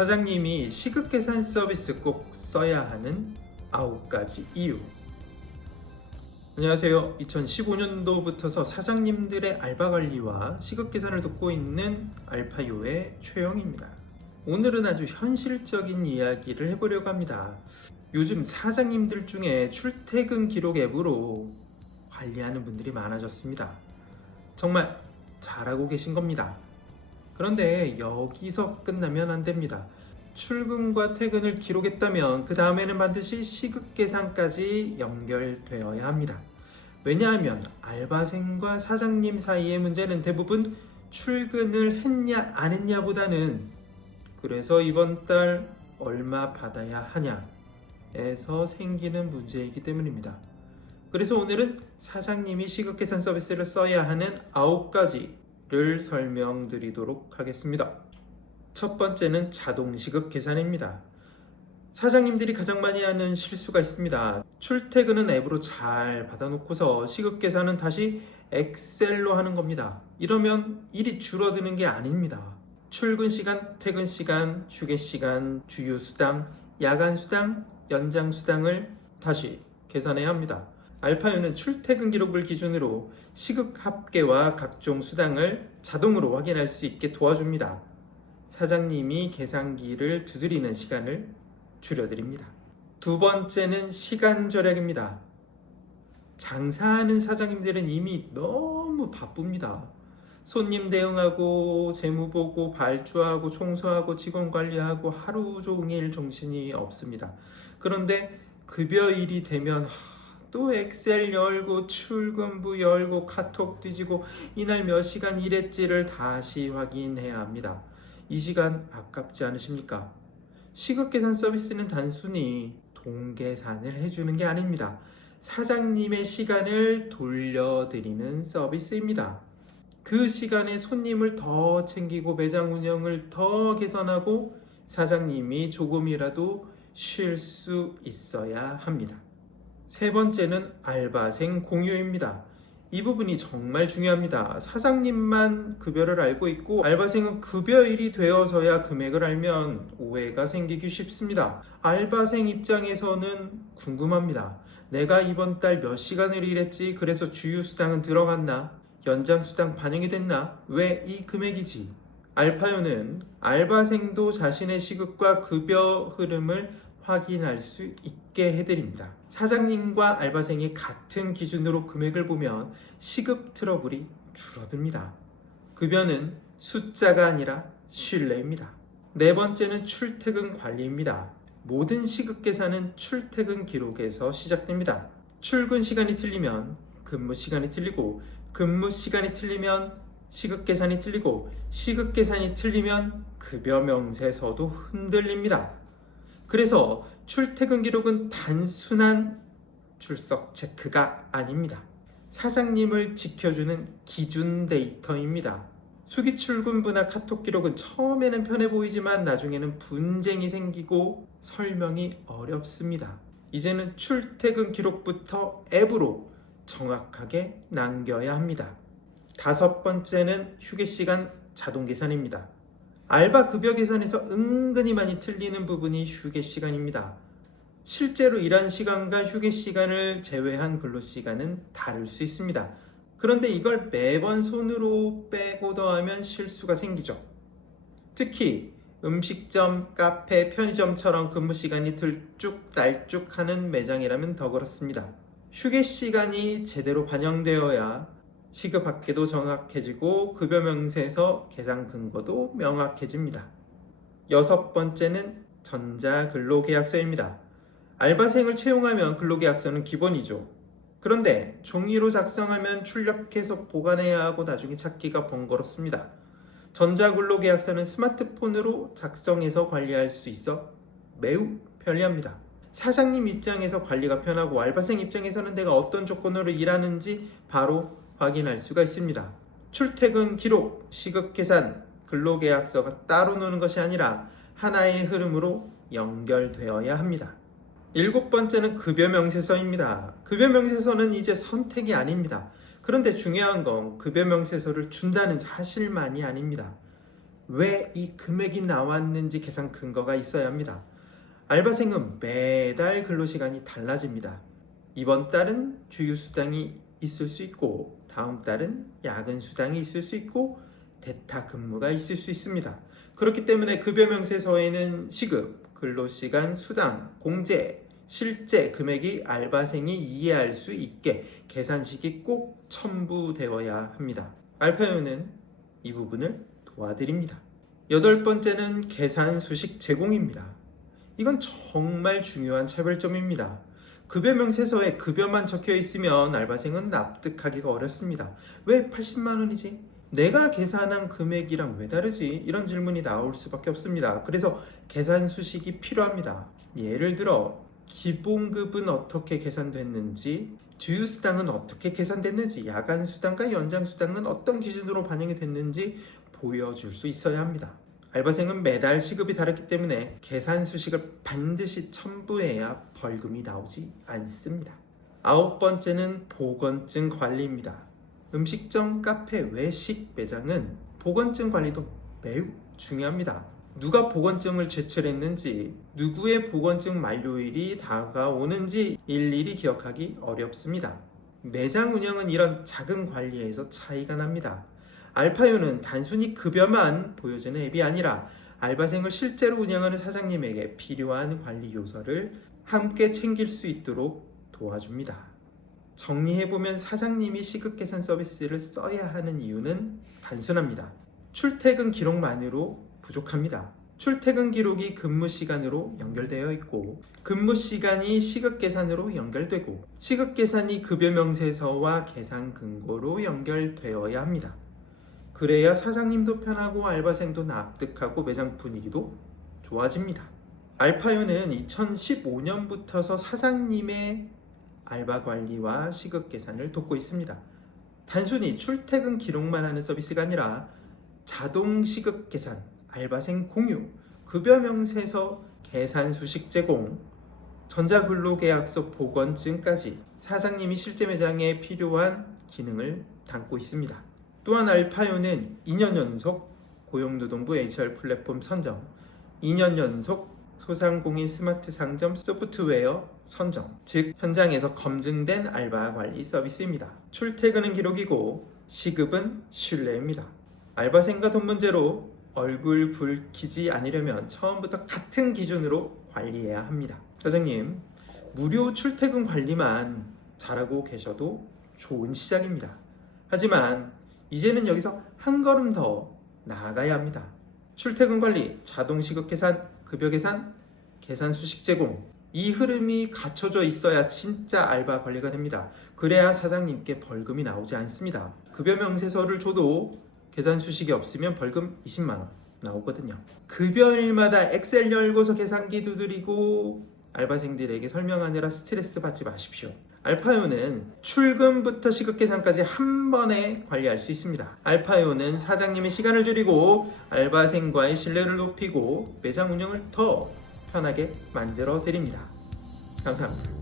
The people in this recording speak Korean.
사장님이 시급계산 서비스 꼭 써야 하는 9가지 이유. 안녕하세요. 2015년도부터서 사장님들의 알바 관리와 시급계산을 돕고 있는 알파요의 최영입니다. 오늘은 아주 현실적인 이야기를 해보려고 합니다. 요즘 사장님들 중에 출퇴근 기록 앱으로 관리하는 분들이 많아졌습니다. 정말 잘하고 계신 겁니다. 그런데 여기서 끝나면 안 됩니다. 출근과 퇴근을 기록했다면 그 다음에는 반드시 시급계산까지 연결되어야 합니다. 왜냐하면 알바생과 사장님 사이의 문제는 대부분 출근을 했냐 안 했냐 보다는 그래서 이번 달 얼마 받아야 하냐에서 생기는 문제이기 때문입니다. 그래서 오늘은 사장님이 시급계산 서비스를 써야 하는 9가지를 설명드리도록 하겠습니다. 첫 번째는 자동 시급계산입니다. 사장님들이 가장 많이 하는 실수가 있습니다. 출퇴근은 앱으로 잘 받아놓고서 시급계산은 다시 엑셀로 하는 겁니다. 이러면 일이 줄어드는 게 아닙니다. 출근 시간, 퇴근 시간, 휴게 시간, 주유 수당, 야간 수당, 연장 수당을 다시 계산해야 합니다. 알파요는 출퇴근 기록을 기준으로 시급 합계와 각종 수당을 자동으로 확인할 수 있게 도와줍니다. 사장님이 계산기를 두드리는 시간을 줄여드립니다. 두 번째는 시간 절약입니다. 장사하는 사장님들은 이미 너무 바쁩니다. 손님 대응하고 재무 보고 발주하고 청소하고 직원 관리하고 하루 종일 정신이 없습니다. 그런데 급여일이 되면 또 엑셀 열고 출근부 열고 카톡 뒤지고 이날 몇 시간 일했지를 다시 확인해야 합니다. 이 시간 아깝지 않으십니까? 시급계산 서비스는 단순히 동계산을 해주는 게 아닙니다. 사장님의 시간을 돌려드리는 서비스입니다. 그 시간에 손님을 더 챙기고 매장 운영을 더 개선하고 사장님이 조금이라도 쉴 수 있어야 합니다. 세 번째는 알바생 공유입니다. 이 부분이 정말 중요합니다. 사장님만 급여를 알고 있고 알바생은 급여일이 되어서야 금액을 알면 오해가 생기기 쉽습니다. 알바생 입장에서는 궁금합니다. 내가 이번 달 몇 시간을 일했지? 그래서 주유수당은 들어갔나? 연장수당 반영이 됐나? 왜 이 금액이지? 알파요는 알바생도 자신의 시급과 급여 흐름을 확인할 수 있게 해드립니다. 사장님과 알바생이 같은 기준으로 금액을 보면 시급 트러블이 줄어듭니다. 급여는 숫자가 아니라 신뢰입니다. 네 번째는 출퇴근 관리입니다. 모든 시급 계산은 출퇴근 기록에서 시작됩니다. 출근 시간이 틀리면 근무 시간이 틀리고 근무 시간이 틀리면 시급 계산이 틀리고 시급 계산이 틀리면 급여 명세서도 흔들립니다. 그래서 출퇴근 기록은 단순한 출석 체크가 아닙니다. 사장님을 지켜주는 기준 데이터입니다. 수기 출근부나 카톡 기록은 처음에는 편해 보이지만 나중에는 분쟁이 생기고 설명이 어렵습니다. 이제는 출퇴근 기록부터 앱으로 정확하게 남겨야 합니다. 다섯 번째는 휴게 시간 자동 계산입니다. 알바 급여 계산에서 은근히 많이 틀리는 부분이 휴게 시간입니다. 실제로 일한 시간과 휴게 시간을 제외한 근로 시간은 다를 수 있습니다. 그런데 이걸 매번 손으로 빼고 더하면 실수가 생기죠. 특히 음식점, 카페, 편의점처럼 근무 시간이 들쭉날쭉하는 매장이라면 더 그렇습니다. 휴게 시간이 제대로 반영되어야 시급 합계도 정확해지고 급여 명세서 계산 근거도 명확해집니다. 여섯 번째는 전자근로계약서입니다. 알바생을 채용하면 근로계약서는 기본이죠. 그런데 종이로 작성하면 출력해서 보관해야 하고 나중에 찾기가 번거롭습니다. 전자근로계약서는 스마트폰으로 작성해서 관리할 수 있어 매우 편리합니다. 사장님 입장에서 관리가 편하고 알바생 입장에서는 내가 어떤 조건으로 일하는지 바로 확인할 수가 있습니다. 출퇴근 기록, 시급 계산, 근로계약서가 따로 노는 것이 아니라 하나의 흐름으로 연결되어야 합니다. 일곱 번째는 급여 명세서입니다. 급여 명세서는 이제 선택이 아닙니다. 그런데 중요한 건 급여 명세서를 준다는 사실만이 아닙니다. 왜 이 금액이 나왔는지 계산 근거가 있어야 합니다. 알바생은 매달 근로시간이 달라집니다. 이번 달은 주휴수당이 있을 수 있고 다음 달은 야근수당이 있을 수 있고 대타 근무가 있을 수 있습니다. 그렇기 때문에 급여 명세서에는 시급, 근로시간, 수당, 공제, 실제 금액이 알바생이 이해할 수 있게 계산식이 꼭 첨부되어야 합니다. 알파요는 이 부분을 도와드립니다. 여덟 번째는 계산 수식 제공입니다. 이건 정말 중요한 차별점입니다. 급여 명세서에 급여만 적혀 있으면 알바생은 납득하기가 어렵습니다. 왜 80만 원이지? 내가 계산한 금액이랑 왜 다르지? 이런 질문이 나올 수밖에 없습니다. 그래서 계산 수식이 필요합니다. 예를 들어 기본급은 어떻게 계산됐는지, 주휴수당은 어떻게 계산됐는지, 야간수당과 연장수당은 어떤 기준으로 반영이 됐는지 보여줄 수 있어야 합니다. 알바생은 매달 시급이 다르기 때문에 계산 수식을 반드시 첨부해야 벌금이 나오지 않습니다. 아홉 번째는 보건증 관리입니다. 음식점, 카페, 외식 매장은 보건증 관리도 매우 중요합니다. 누가 보건증을 제출했는지, 누구의 보건증 만료일이 다가오는지 일일이 기억하기 어렵습니다. 매장 운영은 이런 작은 관리에서 차이가 납니다. 알파요는 단순히 급여만 보여주는 앱이 아니라 알바생을 실제로 운영하는 사장님에게 필요한 관리 요소를 함께 챙길 수 있도록 도와줍니다. 정리해보면 사장님이 시급 계산 서비스를 써야 하는 이유는 단순합니다. 출퇴근 기록만으로 부족합니다. 출퇴근 기록이 근무 시간으로 연결되어 있고, 근무 시간이 시급 계산으로 연결되고, 시급 계산이 급여 명세서와 계산 근거로 연결되어야 합니다. 그래야 사장님도 편하고 알바생도 납득하고 매장 분위기도 좋아집니다. 알파요는 2015년부터서 사장님의 알바 관리와 시급 계산을 돕고 있습니다. 단순히 출퇴근 기록만 하는 서비스가 아니라 자동 시급 계산, 알바생 공유, 급여 명세서 계산 수식 제공, 전자근로계약서 보건증까지 사장님이 실제 매장에 필요한 기능을 담고 있습니다. 또한 알파요는 2년 연속 고용노동부 HR 플랫폼 선정, 2년 연속 소상공인 스마트 상점 소프트웨어 선정, 즉 현장에서 검증된 알바 관리 서비스입니다. 출퇴근은 기록이고 시급은 신뢰입니다. 알바생과 돈 문제로 얼굴 붉히지 않으려면 처음부터 같은 기준으로 관리해야 합니다. 사장님, 무료 출퇴근 관리만 잘하고 계셔도 좋은 시작입니다. 하지만 이제는 여기서 한 걸음 더 나아가야 합니다. 출퇴근 관리, 자동 시급 계산, 급여 계산, 계산 수식 제공, 이 흐름이 갖춰져 있어야 진짜 알바 관리가 됩니다. 그래야 사장님께 벌금이 나오지 않습니다. 급여 명세서를 줘도 계산 수식이 없으면 벌금 20만 원 나오거든요. 급여일마다 엑셀 열고서 계산기 두드리고 알바생들에게 설명하느라 스트레스 받지 마십시오. 알파요는 출근부터 시급 계산까지 한 번에 관리할 수 있습니다. 알파요는 사장님의 시간을 줄이고 알바생과의 신뢰를 높이고 매장 운영을 더 편하게 만들어 드립니다. 감사합니다.